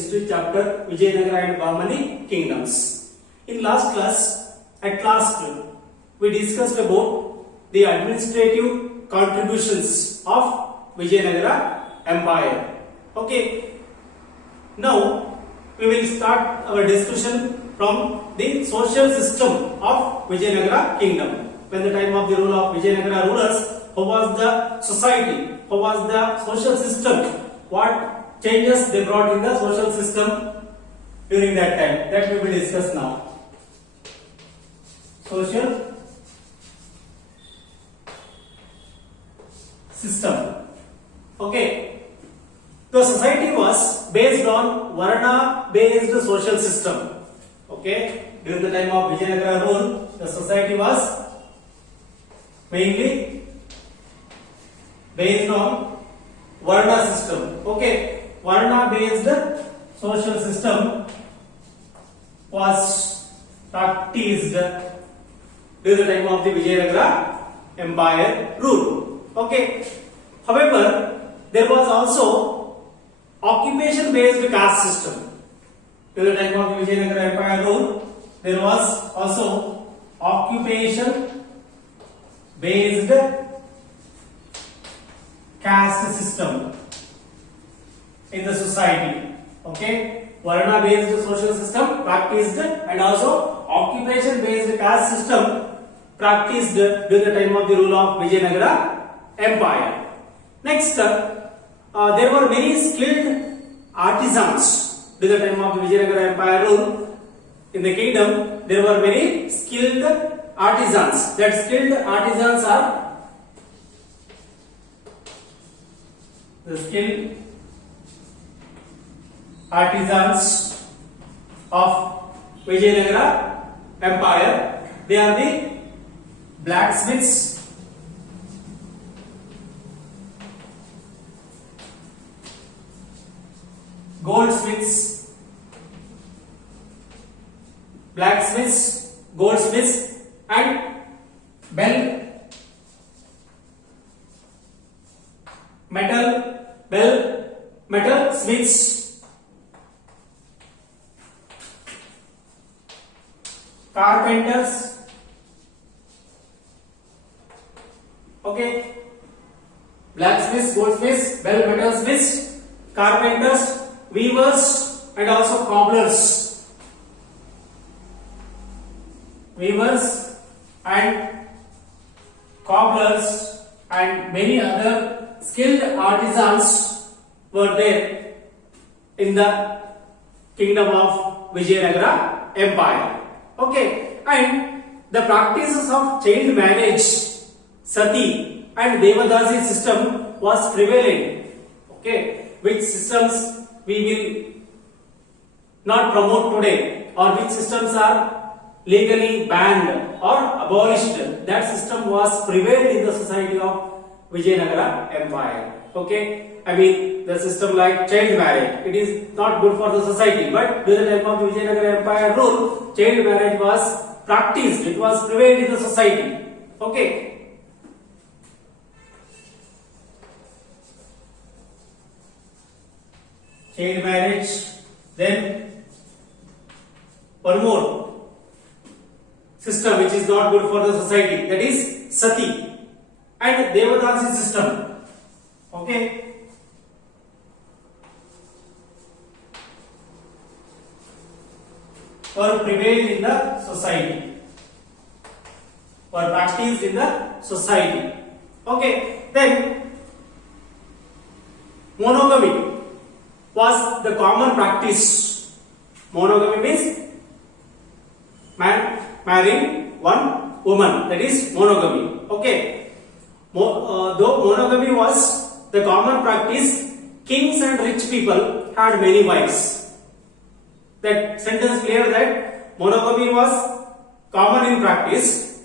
history chapter Vijayanagara and Bahamani Kingdoms. In last class, at last, we discussed about the administrative contributions of Vijayanagara Empire. Okay, now we will start our discussion from the social system of Vijayanagara Kingdom. When the time of the rule of Vijayanagara rulers, how was the society, how was the social system, what changes they brought in the social system during that time, that we will discuss now. Social system. Okay, the society was based on Varna based social system. Okay, during the time of Vijayanagara rule, the society was mainly based on Varna system. Okay, Varna based social system was practiced during the time of the Vijayanagara Empire rule. Okay, however, there was also occupation based caste system. During the time of the Vijayanagara Empire rule, there was also occupation based caste system in the society. Okay, Varna based social system practiced and also occupation based caste system practiced during the time of the rule of Vijayanagara Empire. Next, there were many skilled artisans during the time of the Vijayanagara Empire rule. In the kingdom, there were many skilled artisans. That skilled artisans are the skilled artisans of Vijayanagara Empire. They are the blacksmiths, goldsmiths, blacksmiths, goldsmiths, and metal smiths, carpenters. Okay, blacksmiths, goldsmiths, metal smiths, carpenters, weavers, and also cobblers. Weavers and cobblers and many other skilled artisans were there in the kingdom of Vijayanagara Empire. Okay, and the practices of child marriage, sati and devadasi system was prevalent. Okay, which systems we will not promote today, or which systems are legally banned or abolished. That system was prevailed in the society of Vijayanagara Empire. Okay, I mean the system like child marriage, it is not good for the society, but during the time of the Vijayanagara Empire rule, child marriage was practiced, it was prevailed in the society. Okay, child marriage. Then one more system which is not good for the society, that is sati and devadasi system. Okay, were prevailed in the society, were practiced in the society. Okay, then monogamy was the common practice. Monogamy means man marrying one woman, that is monogamy. Okay, though monogamy was the common practice, kings and rich people had many wives. That sentence clear that monogamy was common in practice,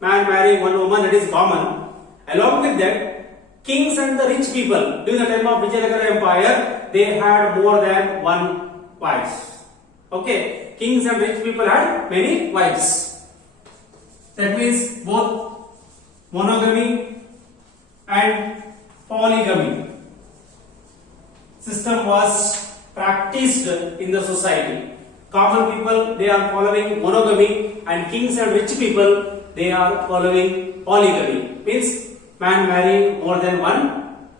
man marrying one woman, that is common. Along with that, kings and the rich people during the time of Vijayanagara Empire, they had more than one wife. Okay, kings and rich people had many wives. That means both monogamy and polygamy system was practiced in the society. Common people, they are following monogamy, and kings and rich people, they are following polygamy. Means man marrying more than one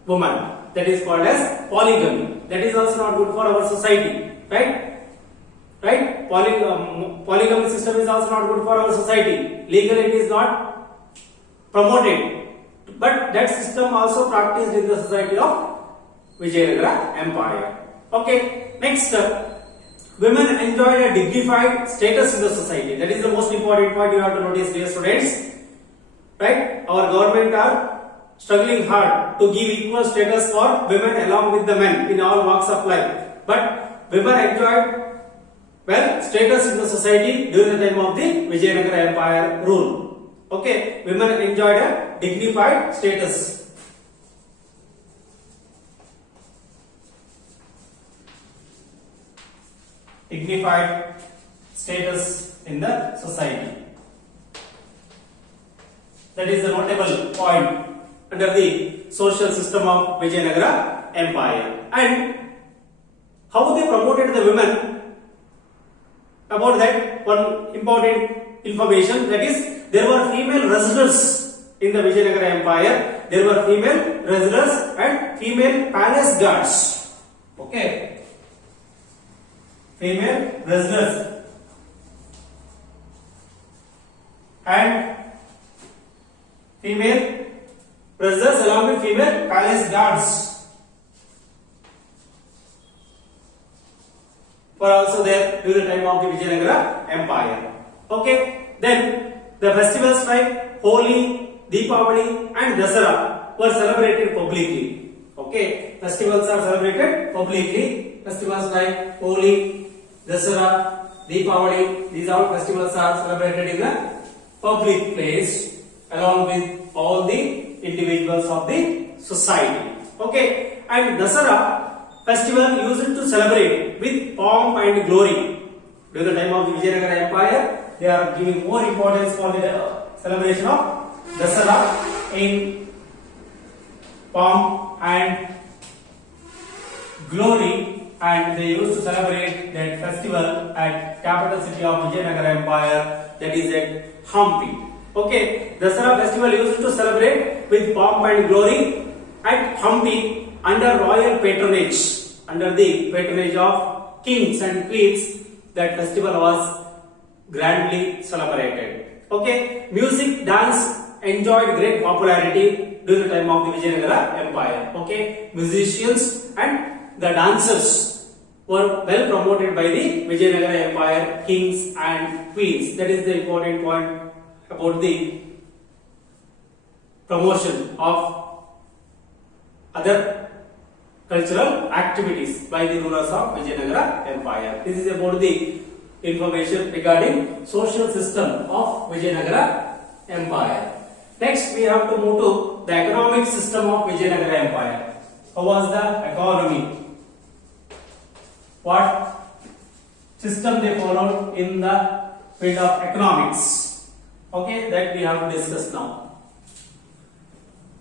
woman. That is called as polygamy. That is also not good for our society, right? Right? Polygamy system is also not good for our society. Legally it is not promoted. But that system also practiced in the society of Vijayanagara Empire. Okay, next, women enjoyed a dignified status in the society. That is the most important point you have to notice, dear students. Right? Our government are struggling hard to give equal status for women along with the men in all walks of life. But women enjoyed status in the society during the time of the Vijayanagara Empire rule. Okay, women enjoyed a dignified status. Dignified status in the society. That is a notable point under the social system of Vijayanagara Empire. And how they promoted the women, about that one important information, that is there were female wrestlers in the Vijayanagara Empire. There were female wrestlers and female palace guards. Okay, female wrestlers and female wrestlers along with female palace guards were also there during the time of the Vijayanagara Empire. Okay, then the festivals like Holi, Deepavali and Dasara were celebrated publicly. Okay, festivals are celebrated publicly. Festivals like Holi, Dasara, Deepavali, these all festivals are celebrated in a public place along with all the individuals of the society. Okay, and Dasara festival used to celebrate with pomp and glory. During the time of the Vijayanagara Empire, they are giving more importance for the celebration of Dasara in pomp and glory, and they used to celebrate that festival at capital city of Vijayanagara Empire, that is at Hampi. Okay, Dasara festival used to celebrate with pomp and glory at Hampi under royal patronage, under the patronage of kings and queens. That festival was grandly celebrated. Okay, music, dance enjoyed great popularity during the time of the Vijayanagara Empire. Okay, musicians and the dancers were well promoted by the Vijayanagara Empire kings and queens. That is the important point about the promotion of other cultural activities by the rulers of Vijayanagara Empire. This is about the information regarding social system of Vijayanagara Empire. Next, we have to move to the economic system of Vijayanagara Empire. How was the economy? What system they followed in the field of economics? Okay, that we have to discuss now.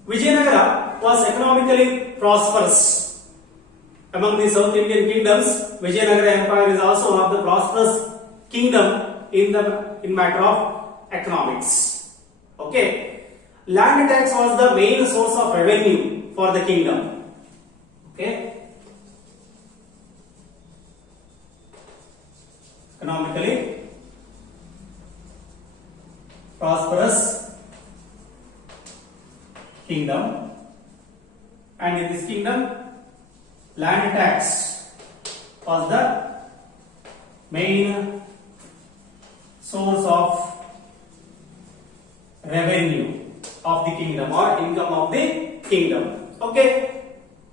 Vijayanagara was economically prosperous. Among the South Indian kingdoms, Vijayanagara Empire is also one of the prosperous kingdom in matter of economics. Okay, land tax was the main source of revenue for the kingdom. Okay, economically prosperous kingdom, and in this kingdom land tax was the main source of revenue of the kingdom or income of the kingdom. Okay,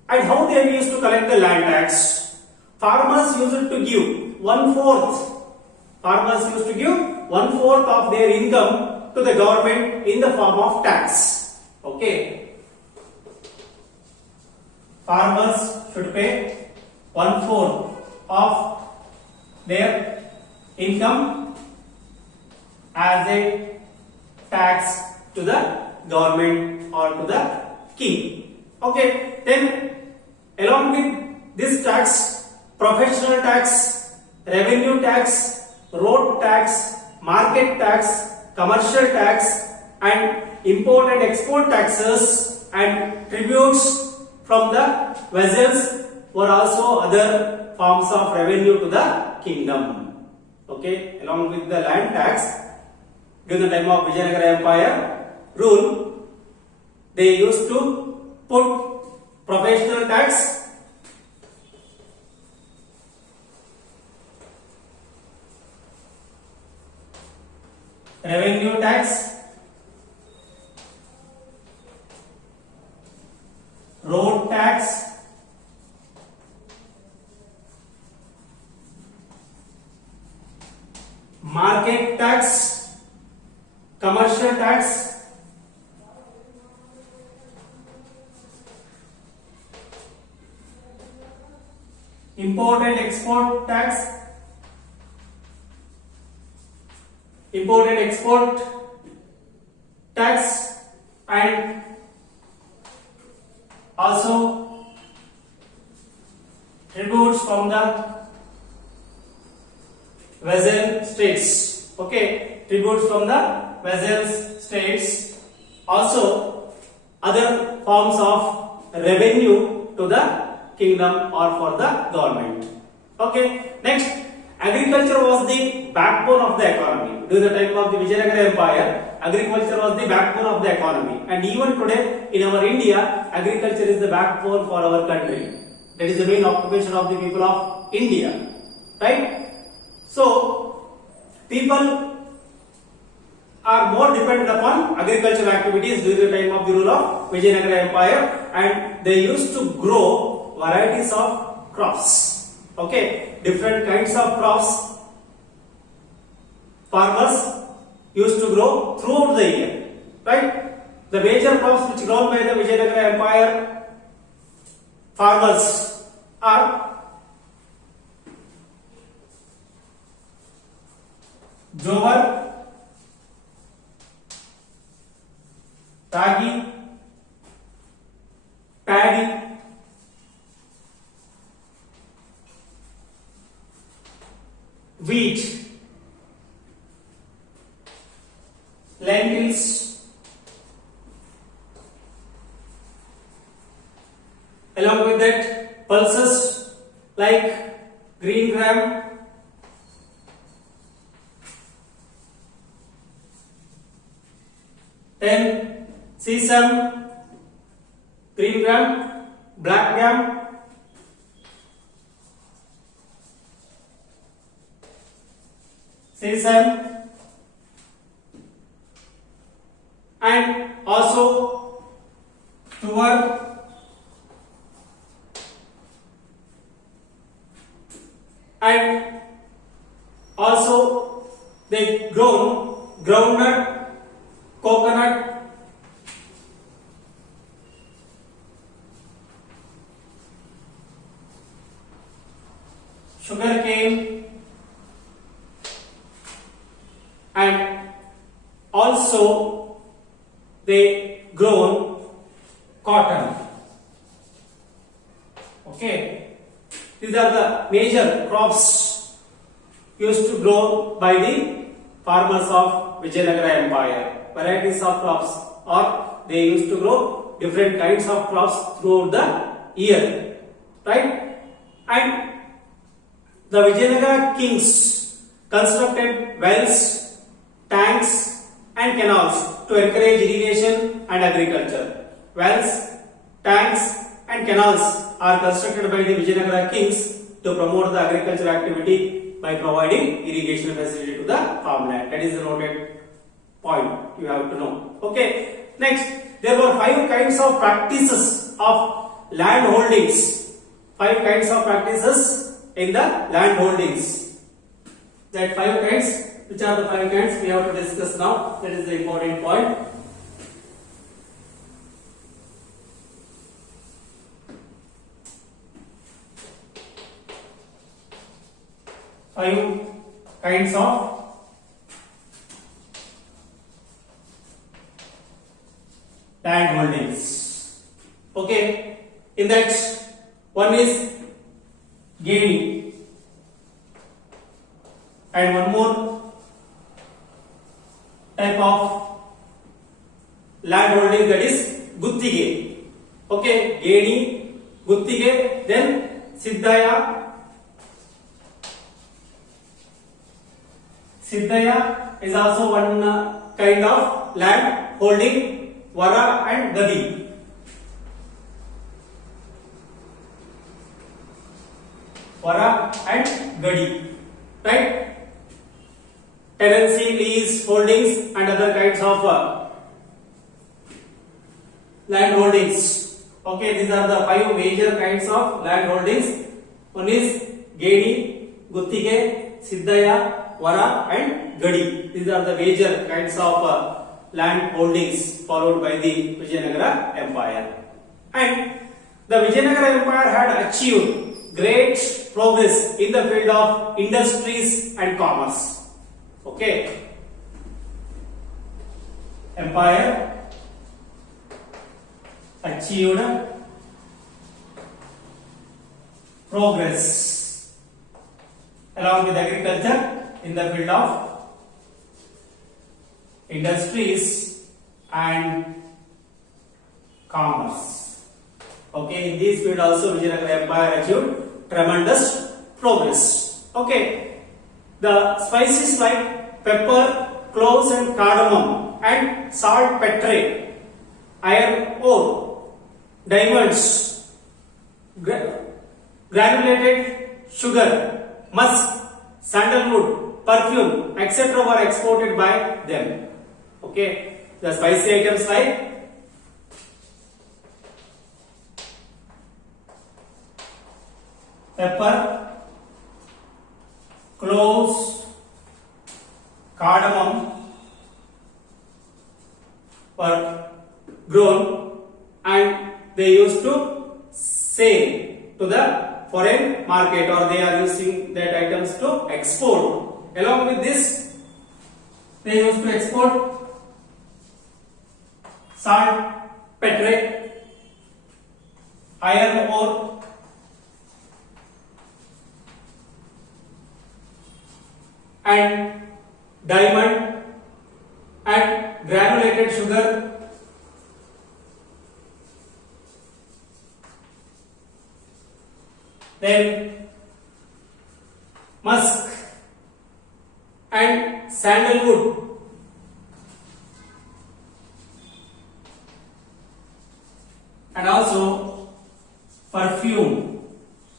and how they used to collect the land tax? Farmers used to give 1/4. Farmers used to give 1/4 of their income to the government in the form of tax. Okay, farmers should pay 1/4 of their income as a tax to the government or to the king. Okay, then along with this tax, professional tax, revenue tax, road tax, market tax, commercial tax, and import and export taxes and tributes from the vessels were also other forms of revenue to the kingdom. Okay, along with the land tax, during the time of Vijayanagara Empire rule, they used to put professional tax, revenue tax, road tax, market tax, commercial tax, import and export tax, import and export tax, and also tributes from the vassal states. Okay, tributes from the vassal states, also other forms of revenue to the kingdom or for the government. Okay, next, agriculture was the backbone of the economy. During the time of the Vijayanagara Empire, agriculture was the backbone of the economy, and even today in our India, agriculture is the backbone for our country. That is the main occupation of the people of India, right? So, people are more dependent upon agricultural activities during the time of the rule of Vijayanagara Empire, and they used to grow varieties of crops. Okay, different kinds of crops farmers used to grow throughout the year, right? The major crops which grown by the Vijayanagara Empire farmers are jowar, ragi, paddy, wheat, lentils, along with that pulses like green gram, then sesame, green gram, black gram, sesame, and also tuber, and also they grown groundnut, coconut, sugarcane, and also they grown cotton. Okay, these are the major crops used to grow by the farmers of Vijayanagara Empire. Varieties of crops, or they used to grow different kinds of crops throughout the year, right? And the Vijayanagara kings constructed wells, tanks, and canals to encourage irrigation and agriculture. Wells, tanks, and canals are constructed by the Vijayanagara kings to promote the agricultural activity by providing irrigation facility to the farmland. That is the noted point you have to know. Okay. Next, there were 5 kinds of practices of land holdings. 5 kinds of practices in the land holdings. That 5 kinds. Which are the 5 kinds we have to discuss now? That is the important point. Five kinds of land holdings. Okay, in that one is Geni, and one more type of land holding, that is Guttige. Okay, Geni, Guttige, then Siddhaya. Siddhaya is also one kind of land holding, Vara and Gadi. Vara and Gadi, right? Tenancy, lease, holdings, and other kinds of land holdings. Okay, these are the 5 major kinds of land holdings. One is Geni, Guttige, Siddhaya, Vara, and Gadi. These are the major kinds of land holdings followed by the Vijayanagara Empire. And the Vijayanagara Empire had achieved great progress in the field of industries and commerce. Okay. Empire achieved progress along with agriculture in the field of industries and commerce. Okay, in this field also Vijayanagara Empire achieved tremendous progress. Okay, the spices like pepper, cloves and cardamom and saltpetre, iron ore, diamonds, granulated sugar, musk, sandalwood, perfume, etc. were exported by them. Okay, the spicy items like pepper, cloves, cardamom were grown and they used to sell to the foreign market, or they are using that items to export. Along with this, they used to export salt, petre, iron ore, and diamond and granulated sugar, then musk and sandalwood, and also perfume,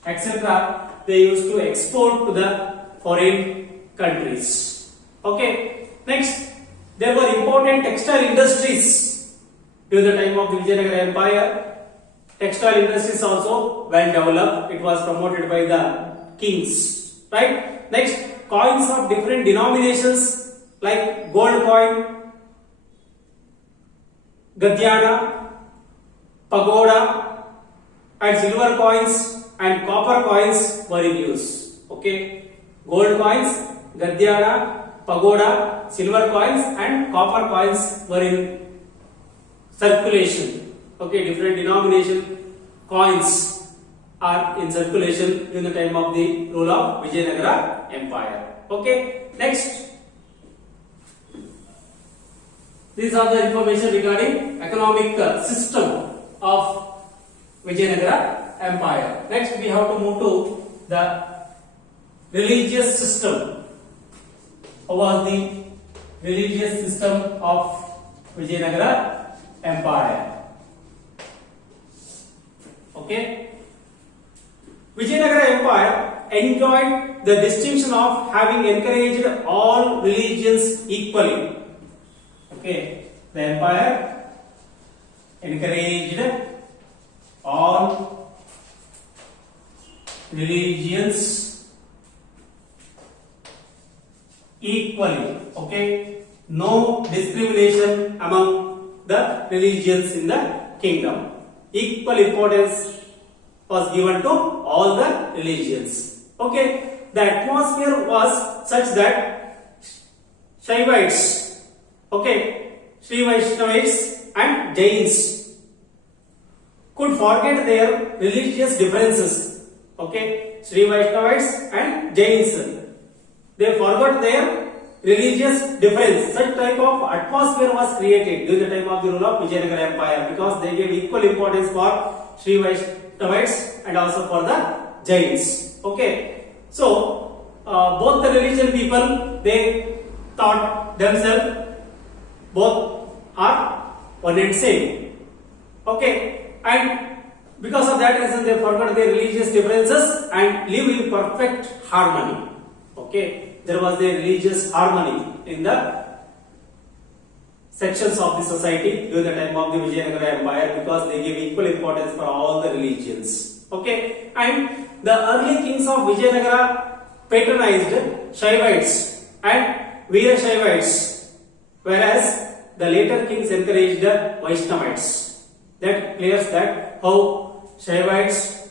etc. they used to export to the foreign countries. Okay, next, there were important textile industries during the time of the Vijayanagara Empire. Textile industries also well developed. It was promoted by the kings, right? Next, coins of different denominations like gold coin, Gadyana, pagoda, and silver coins and copper coins were in use. Okay, gold coins, Gadyana, pagoda, silver coins and copper coins were in circulation. Okay, different denomination coins are in circulation during the time of the rule of Vijayanagara Empire. Okay, next, these are the information regarding economic system of Vijayanagara Empire. Next, we have to move to the religious system. How was the religious system of Vijayanagara Empire? Okay, Vijayanagara Empire enjoyed the distinction of having encouraged all religions equally. Okay, the empire encouraged all religions equally. Okay, no discrimination among the religions in the kingdom. Equal importance was given to all the religions. Okay, the atmosphere was such that Shaivites, okay, Sri Vaishnavites and Jains could forget their religious differences. Okay, Sri Vaishnavites and Jains. They forgot their religious difference. Such type of atmosphere was created during the time of the rule of Vijayanagara Empire because they gave equal importance for Sri Vaishnavites and also for the Jains. Okay, so both the religion people, they thought themselves both are one and same. Okay, and because of that reason they forgot their religious differences and live in perfect harmony. Okay, there was a religious harmony in the sections of the society during the time of the Vijayanagara Empire because they gave equal importance for all the religions. Okay, and the early kings of Vijayanagara patronized Shaivites and Veera Shaivites, whereas the later kings encouraged Vaishnavites. That clears that how Shaivites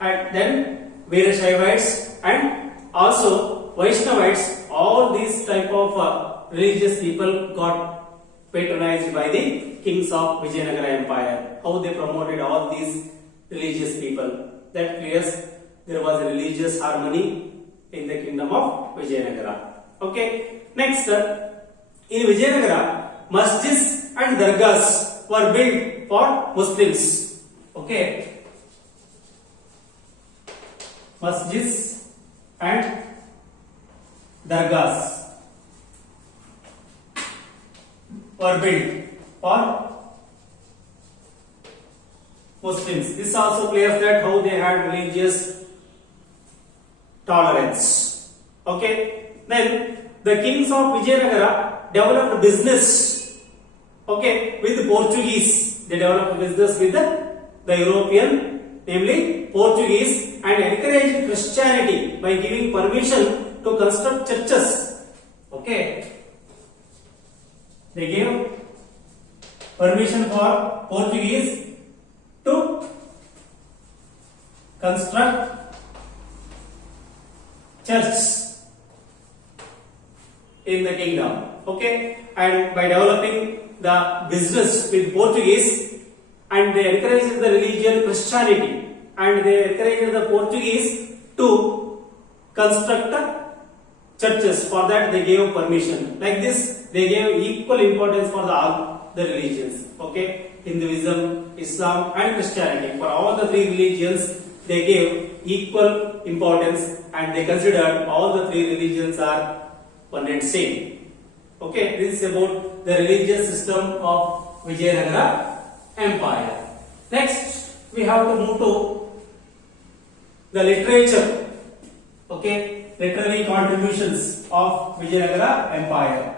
and then Veera Shaivites and also Vaishnavites, all these type of religious people got patronized by the kings of Vijayanagara Empire. How they promoted all these religious people. That clears there was a religious harmony in the kingdom of Vijayanagara. Okay. Next, in Vijayanagara, masjids and dargahs were built for Muslims. Okay. Masjids and dargahs were built for Muslims. This also clears that how they had religious tolerance. Okay. Then the kings of Vijayanagara developed business. Okay, with the Portuguese. They developed business with the European, namely Portuguese, and encouraged Christianity by giving permission to construct churches. Okay. They gave permission for Portuguese to construct churches in the kingdom. Okay, and by developing the business with Portuguese, and they encouraged the religion Christianity, and they encouraged the Portuguese to construct churches. For that they gave permission. Like this, they gave equal importance for the religions. Okay, Hinduism, Islam, and Christianity. For all the three religions, they gave equal importance, and they considered all the three religions are one and same. Okay, this is about the religious system of Vijayanagara Empire. Next, we have to move to the literature. Okay, literary contributions of Vijayanagara Empire.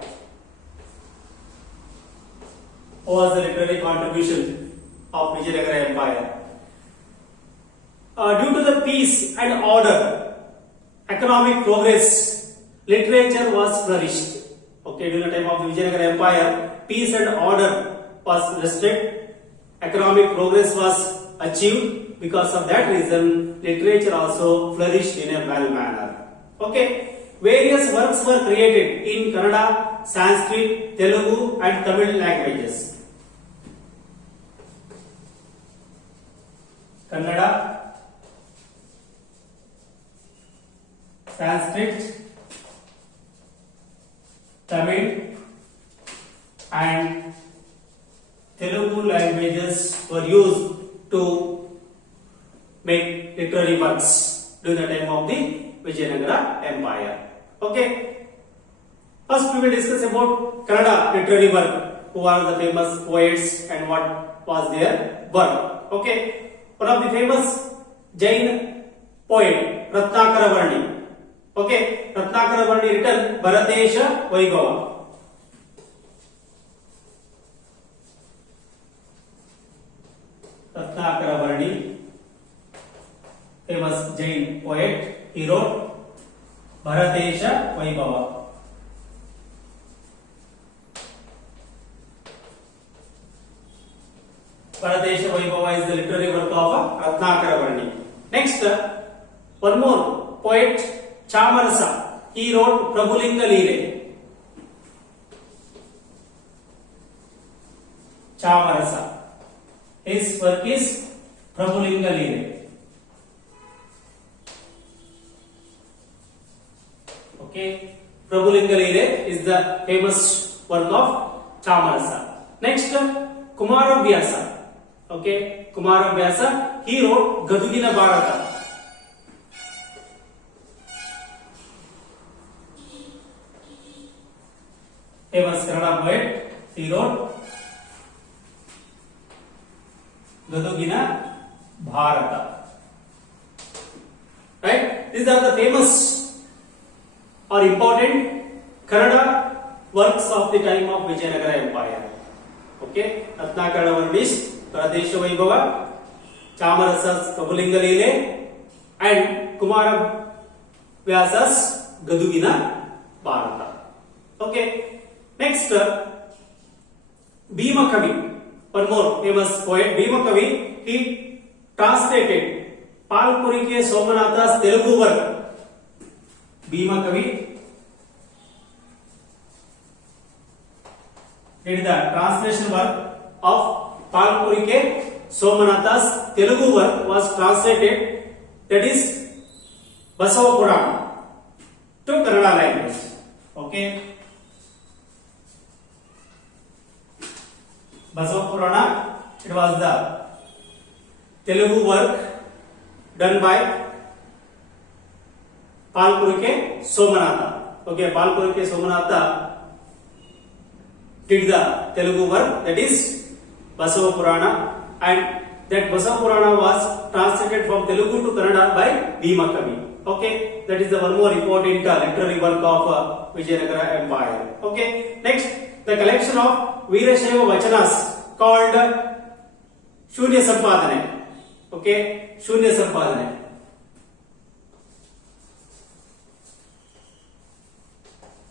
What was the literary contribution of Vijayanagara Empire? Due to the peace and order, economic progress, literature was flourished. Okay, during the time of the Vijayanagara Empire, peace and order was restored, economic progress was achieved. Because of that reason, literature also flourished in a well manner. Okay, various works were created in Kannada, Sanskrit, Telugu, and Tamil languages. Kannada, Sanskrit, Tamil, and Telugu languages were used to make literary works during the time of the Vijayanagara Empire. Okay. First we will discuss about Kannada literary work. Who are the famous poets and what was their work. Okay. One of the famous Jain poet, Ratnakara Varni. Okay. Ratnakara Varni written Bharatesha Vaibhava. Ratnakara Varni, famous Jain poet, he wrote Bharatesha Vaibhava. Bharatesha Vaibhava is the literary work of Ratnakara Varni. Next, one more poet, Chamarasa. He wrote Prabhulinga Leele. Chamarasa. His work is Prabhulinga Leele. Okay, Prabhulinga Leela is the famous work of Chamarasa. Next, Kumaravyasa. Okay, Kumaravyasa, he wrote Gadugina Bharata. Famous Kannada poet, he wrote Gadugina Bharata. Right? These are the famous or important Kannada works of the time of Vijayanagara Empire. Okay? Ratnakara Varnish, Pradesha Vaibhava, Chamarasas Prabhulinga Leela, and Kumara Vyasas Gadugina Bharata. Okay? Next, Bhima Kavi, one more famous poet, Bhima Kavi, he translated Palpuri ke Somanatha's Telugu work. Bhima Kavi did the translation work of Palpuri ke Somanatha's Telugu work was translated, that is Basava Purana, to Kannada language. Okay. Basava Purana, it was the Telugu work done by Palpuri ke Somanatha. Okay, Palpuri ke Somanatha did the Telugu work, that is Basava Purana, and that Basava Purana was translated from Telugu to Kannada by Bhima Kavi. Okay, that is the one more important literary work of Vijayanagara Empire. Okay, next, the collection of Veerashaiva Vachanas called Shunya Sampadane. Okay, Shunya Sampadane.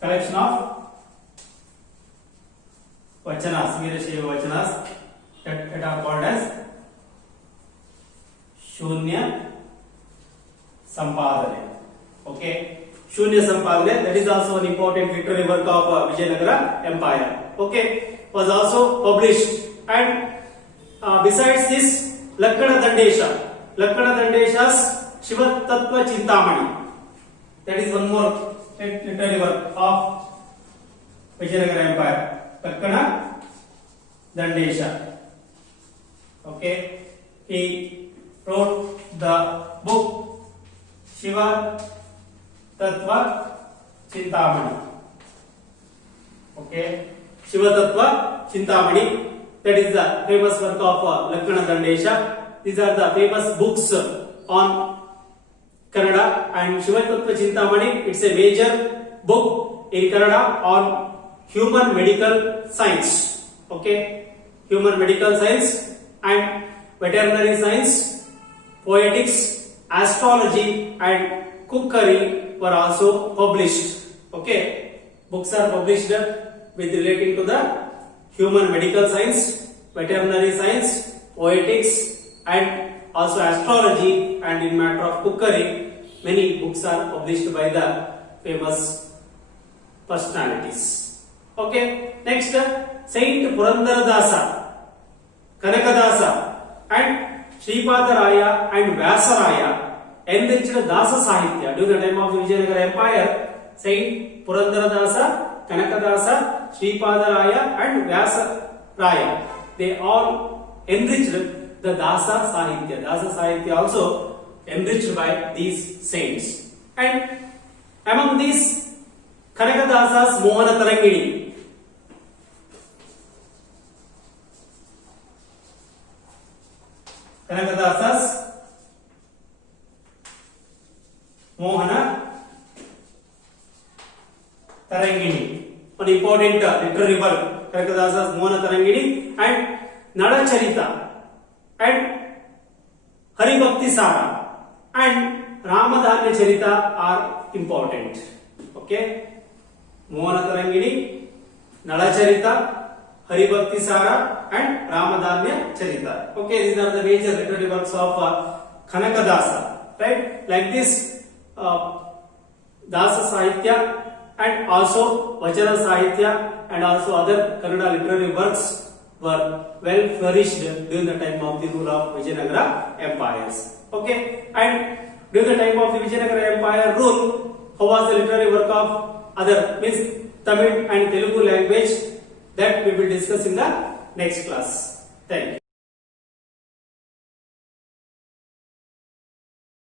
Collection of Vachanas, Veerashaiva Vachanas, that are called as Shunya Sampadane. Okay, Shunya Sampadane, that is also an important literary work of Vijayanagara Empire. Okay, was also published, and besides this, Lakkana Dandesha's Shiva Tattva Chintamani, that is one more literary work of Vijayanagara Empire. Lakkana Dandesha. Okay, he wrote the book Shiva Tattva Chintamani. Okay, Shiva Tattva Chintamani, that is the famous work of Lakkana Dandesha. These are the famous books on Kannada, and Shiva Tattva Chintamani, it's a major book in Kannada on human medical science. Okay, human medical science and veterinary science, poetics, astrology and cookery were also published. Okay, books are published with relating to the human medical science, veterinary science, poetics and also astrology, and in matter of cookery, many books are published by the famous personalities. Okay, next, Saint Purandaradasa, Kanakadasa and Sripadaraya and Vyasaraya enriched Dasa Sahitya during the time of the Vijayanagara Empire. Saint Purandaradasa, Kanakadasa, Sripadaraya and Vyasaraya, they all enriched the Dasa Sahitya. Dasa Sahitya also enriched by these saints. And among these, Kanakadasa's Mohana Tarangini. Kanakadasa's Mohana Tarangini, an important literary work. Kanakadasa's Mohana Tarangini and Nadacharita and Haribhakti Sara and Ramadhanya Charita are important. Okay, Mohana Tarangini, Nadacharita, Haribhakti Sara and Ramadhanya Charita. Okay, these are the major literary works of Kanakadasa. Right, like this, Dasa Sahitya and also Vachana Sahitya and also other Kannada literary works were well flourished during the time of the rule of Vijayanagara empires. Okay, and during the time of the Vijayanagara Empire rule, how was the literary work of other means Tamil and Telugu language, that we will discuss in the next class. Thank you.